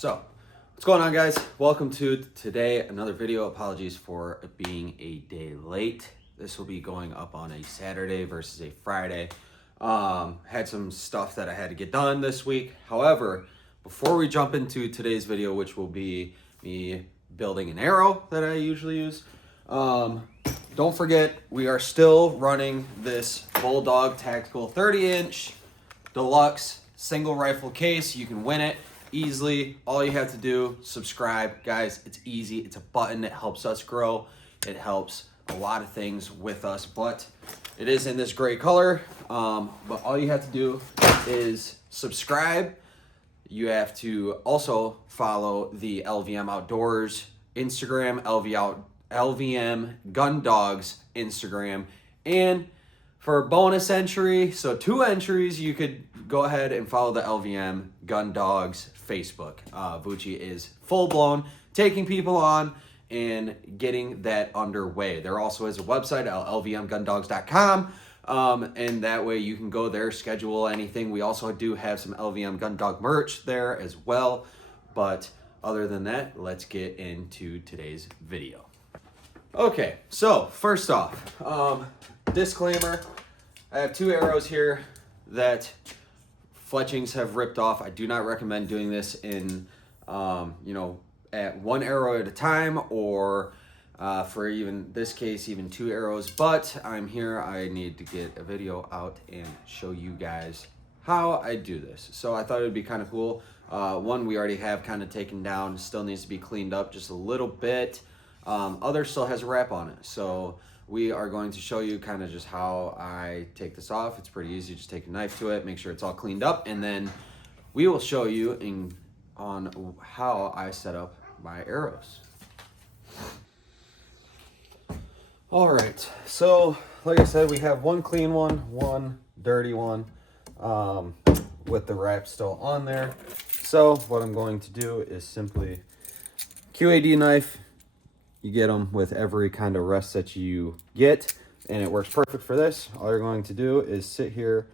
So, what's going on, guys? Welcome to today, another video. Apologies for it being a day late. This will be going up on a Saturday versus a Friday. Had some stuff that I had to get done this week. However, before we jump into today's video, which will be me building an arrow that I usually use, don't forget, we are still running this Bulldog Tactical 30-inch deluxe single rifle case. You can win it easily. All you have to do, subscribe. Guys, it's easy. It's a button. It helps us grow. It helps a lot of things with us, but it is in this gray color. But all you have to do is subscribe. You have to also follow the LVM Outdoors Instagram, LVM Gun Dogs Instagram, and for a bonus entry, so 2 entries, you could go ahead and follow the LVM Gun Dogs Facebook. Vucci is full-blown, taking people on and getting that underway. There also is a website at lvmgundogs.com, and that way you can go there, schedule anything. We also do have some LVM Gun Dog merch there as well. But other than that, let's get into today's video. Okay, so first off, disclaimer, I have 2 arrows here that fletchings have ripped off. I do not recommend doing this in, at 1 arrow at a time, or for even this case, even 2 arrows. But I'm here, I need to get a video out and show you guys how I do this. So I thought it would be kind of cool. One we already have kind of taken down, still needs to be cleaned up just a little bit. Other still has a wrap on it. So we are going to show you kind of just how I take this off. It's pretty easy. Just take a knife to it, make sure it's all cleaned up, and then we will show you on how I set up my arrows. All right, so like I said, we have 1 clean one, 1 dirty one, with the wrap still on there. So what I'm going to do is simply QAD knife. You get them with every kind of rest that you get, and it works perfect for this. All you're going to do is sit here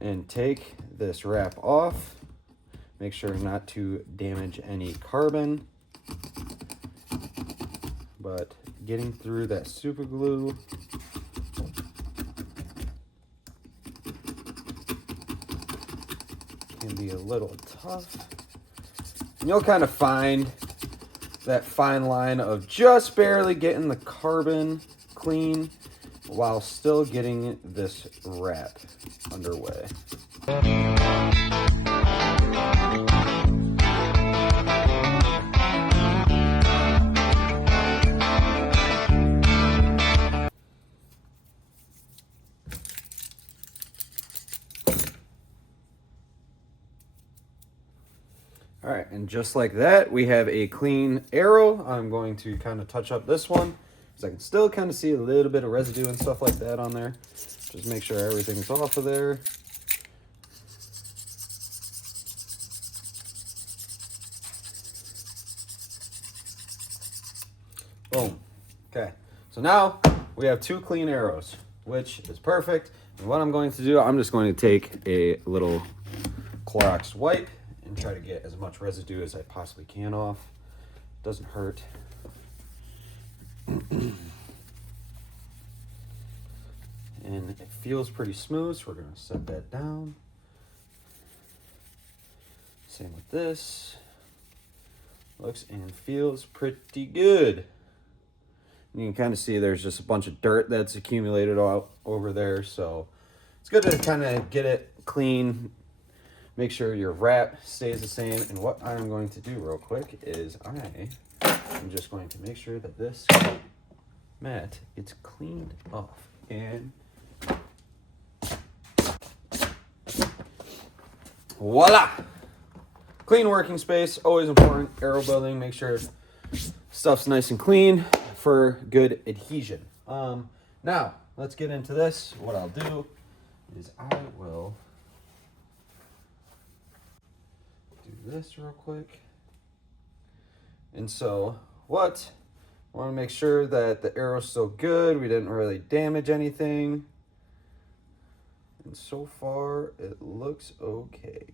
and take this wrap off. Make sure not to damage any carbon, but getting through that super glue can be a little tough. And you'll kind of find that fine line of just barely getting the carbon clean while still getting this wrap underway. All right, and just like that, we have a clean arrow. I'm going to kind of touch up this one because I can still kind of see a little bit of residue and stuff like that on there. Just make sure everything's off of there. Boom. Okay, so now we have 2 clean arrows, which is perfect. And what I'm going to do, I'm just going to take a little Clorox wipe and try to get as much residue as I possibly can off. Doesn't hurt. And it feels pretty smooth, so we're going to set that down. Same with this. Looks and feels pretty good. You can kind of see there's just a bunch of dirt that's accumulated all over there, so it's good to kind of get it clean. Make sure your wrap stays the same. And what I'm going to do real quick is I'm just going to make sure that this mat is cleaned off. And voila! Clean working space, always important. Arrow building, make sure stuff's nice and clean for good adhesion. Now, let's get into this. What I'll do is I will do this real quick. And so I want to make sure that the arrow's still good. We didn't really damage anything. And so far, it looks okay.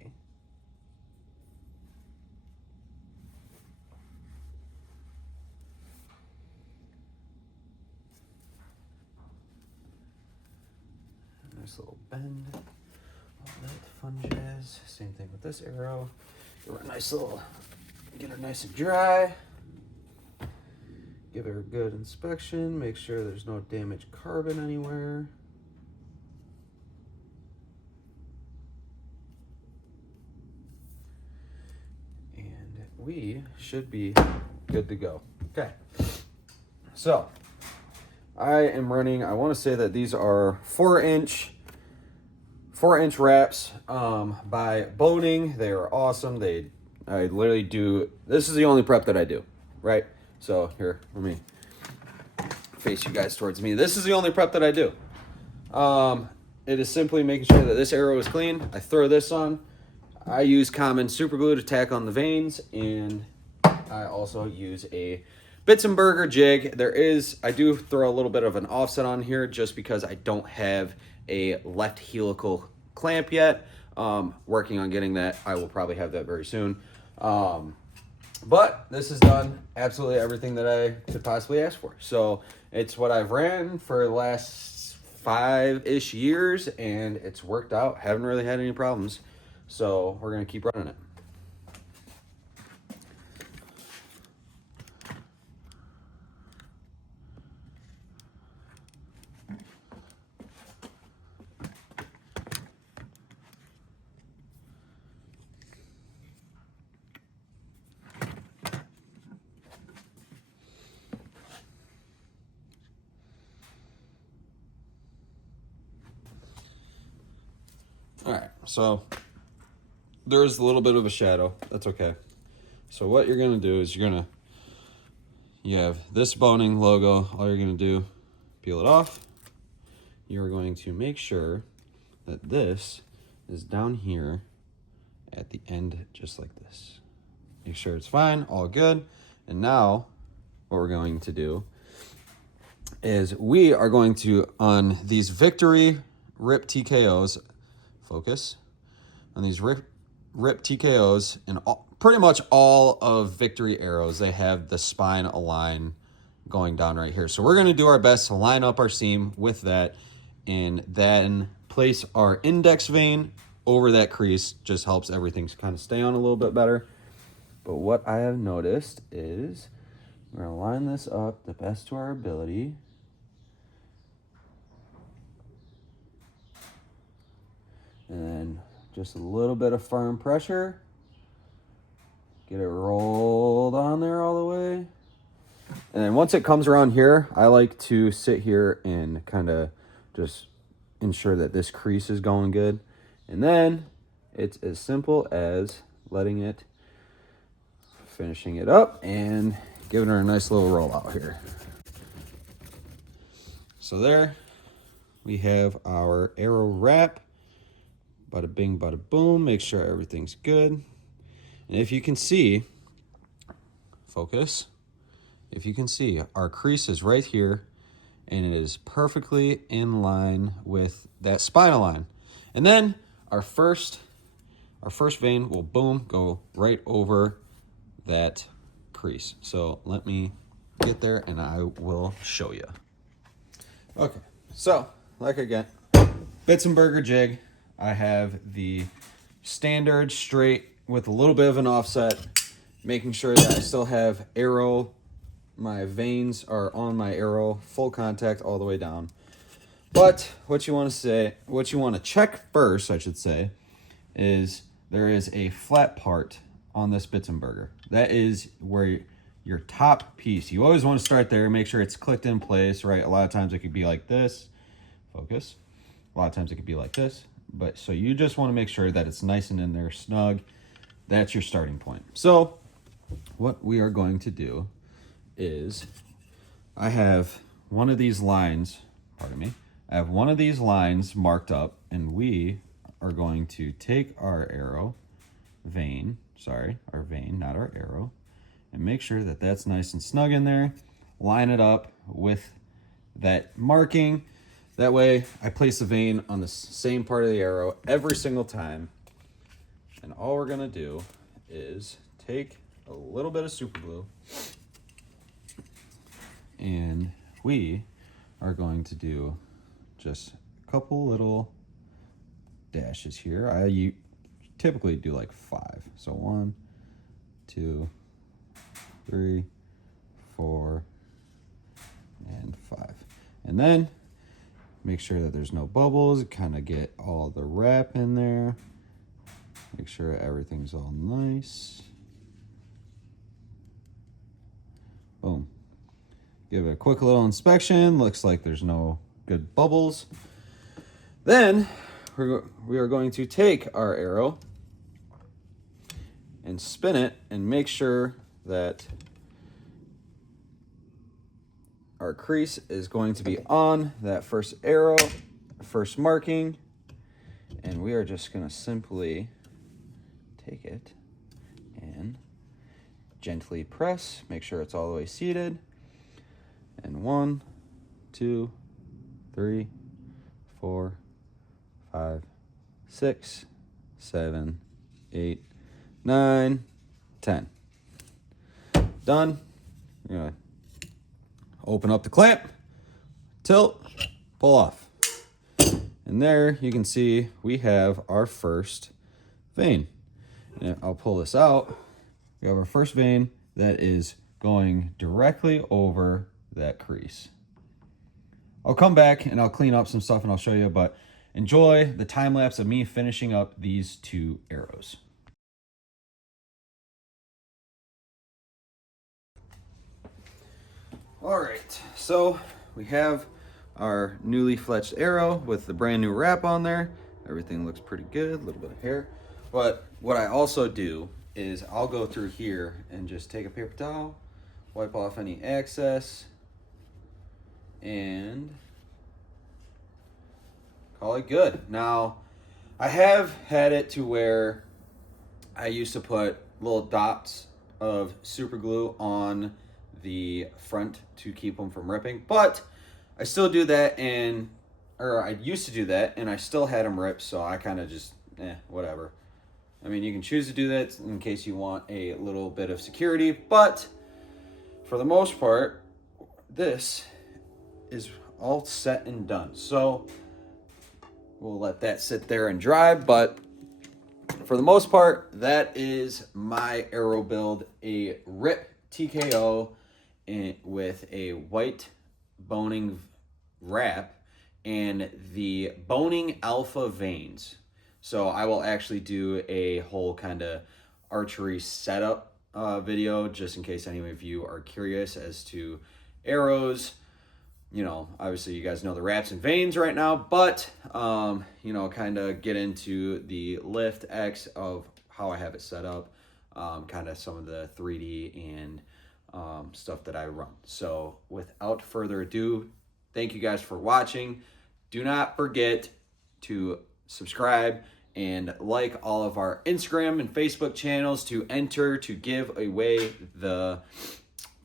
nice little bend. All that fun jazz. Same thing with this arrow. Give her a nice little, get her nice and dry. Give her a good inspection. Make sure there's no damaged carbon anywhere. And we should be good to go. Okay. So I am running, I want to say that these are 4-inch wraps by Bohning. They are awesome. I literally do, this is the only prep that I do, right? So here, let me face you guys towards me. This is the only prep that I do. It is simply making sure that this arrow is clean. I throw this on. I use common super glue to tack on the veins, and I also use a bitzenburger-jig. I do throw a little bit of an offset on here just because I don't have a left helical clamp yet. Working on getting that. I will probably have that very soon. But this has done absolutely everything that I could possibly ask for. So it's what I've ran for the last 5-ish years, and it's worked out. Haven't really had any problems. So we're going to keep running it. All right, so there's a little bit of a shadow. That's okay. So what you're gonna do is you have this Bohning logo. All you're gonna do, peel it off. You're going to make sure that this is down here at the end, just like this. Make sure it's fine, all good. And now what we're going to do is we are going to, on these Victory Rip TKOs, focus on these Rip TKOs, and pretty much all of Victory arrows, they have the spine align going down right here. So we're going to do our best to line up our seam with that, and then place our index vein over that crease. Just helps everything kind of stay on a little bit better. But what I have noticed is we're going to line this up the best to our ability. And then just a little bit of firm pressure. Get it rolled on there all the way. And then once it comes around here, I like to sit here and kind of just ensure that this crease is going good. And then it's as simple as finishing it up and giving her a nice little roll out here. So there we have our arrow wrap. Bada bing, bada boom. Make sure everything's good. And if you can see, focus. If you can see, our crease is right here, and it is perfectly in line with that spinal line. And then our first vein will boom go right over that crease. So let me get there and I will show you. Okay, so like again, bitzenburger-jig. I have the standard straight with a little bit of an offset, making sure that I still have arrow, my veins are on my arrow, full contact all the way down. But what you want to check first, I should say, is there is a flat part on this bitzenburger. That is where your top piece, you always want to start there, make sure it's clicked in place, right? A lot of times it could be like this, focus. A lot of times it could be like this. But so you just want to make sure that it's nice and in there, snug. That's your starting point. So what we are going to do is I have one of these lines, pardon me, I have one of these lines marked up, and we are going to take our vein, not our arrow, and make sure that that's nice and snug in there. Line it up with that marking. That way I place the vein on the same part of the arrow every single time. And all we're gonna do is take a little bit of super glue, and we are going to do just a couple little dashes here. I typically do like 5. So 1, 2, 3, 4, and 5. And then make sure that there's no bubbles. Kind of get all the wrap in there. Make sure everything's all nice. Boom. Give it a quick little inspection. Looks like there's no good bubbles. Then we are going to take our arrow and spin it and make sure that our crease is going to be on that first arrow, first marking, and we are just going to simply take it and gently press, make sure it's all the way seated, and 1, 2, 3, 4, 5, 6, 7, 8, 9, 10. Done. We're gonna open up the clamp, tilt, pull off. And there you can see we have our first vein. And I'll pull this out. We have our first vein that is going directly over that crease. I'll come back and I'll clean up some stuff and I'll show you, but enjoy the time lapse of me finishing up these 2 arrows. All right, so we have our newly fletched arrow with the brand new wrap on there. Everything looks pretty good, a little bit of hair. But what I also do is I'll go through here and just take a paper towel, wipe off any excess, and call it good. Now, I have had it to where I used to put little dots of super glue on the front to keep them from ripping, but I still do that, or I used to do that, and I still had them rip, so I kind of just, whatever. I mean, you can choose to do that in case you want a little bit of security, but for the most part, this is all set and done. So we'll let that sit there and dry, but for the most part, that is my arrow build, a RIP TKO with a white boning wrap and the boning alpha veins. So I will actually do a whole kind of archery setup video just in case any of you are curious as to arrows. You know, obviously you guys know the wraps and veins right now, but you know, kind of get into the lift X of how I have it set up, kind of some of the 3D and stuff that I run. So without further ado, thank you guys for watching. Do not forget to subscribe and like all of our Instagram and Facebook channels to enter to give away the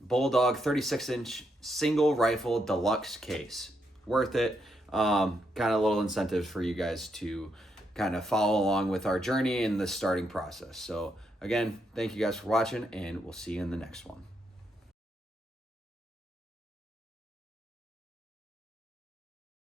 Bulldog 36-inch single rifle deluxe case. Worth it. Kind of a little incentive for you guys to kind of follow along with our journey in the starting process. So again, thank you guys for watching, and we'll see you in the next one.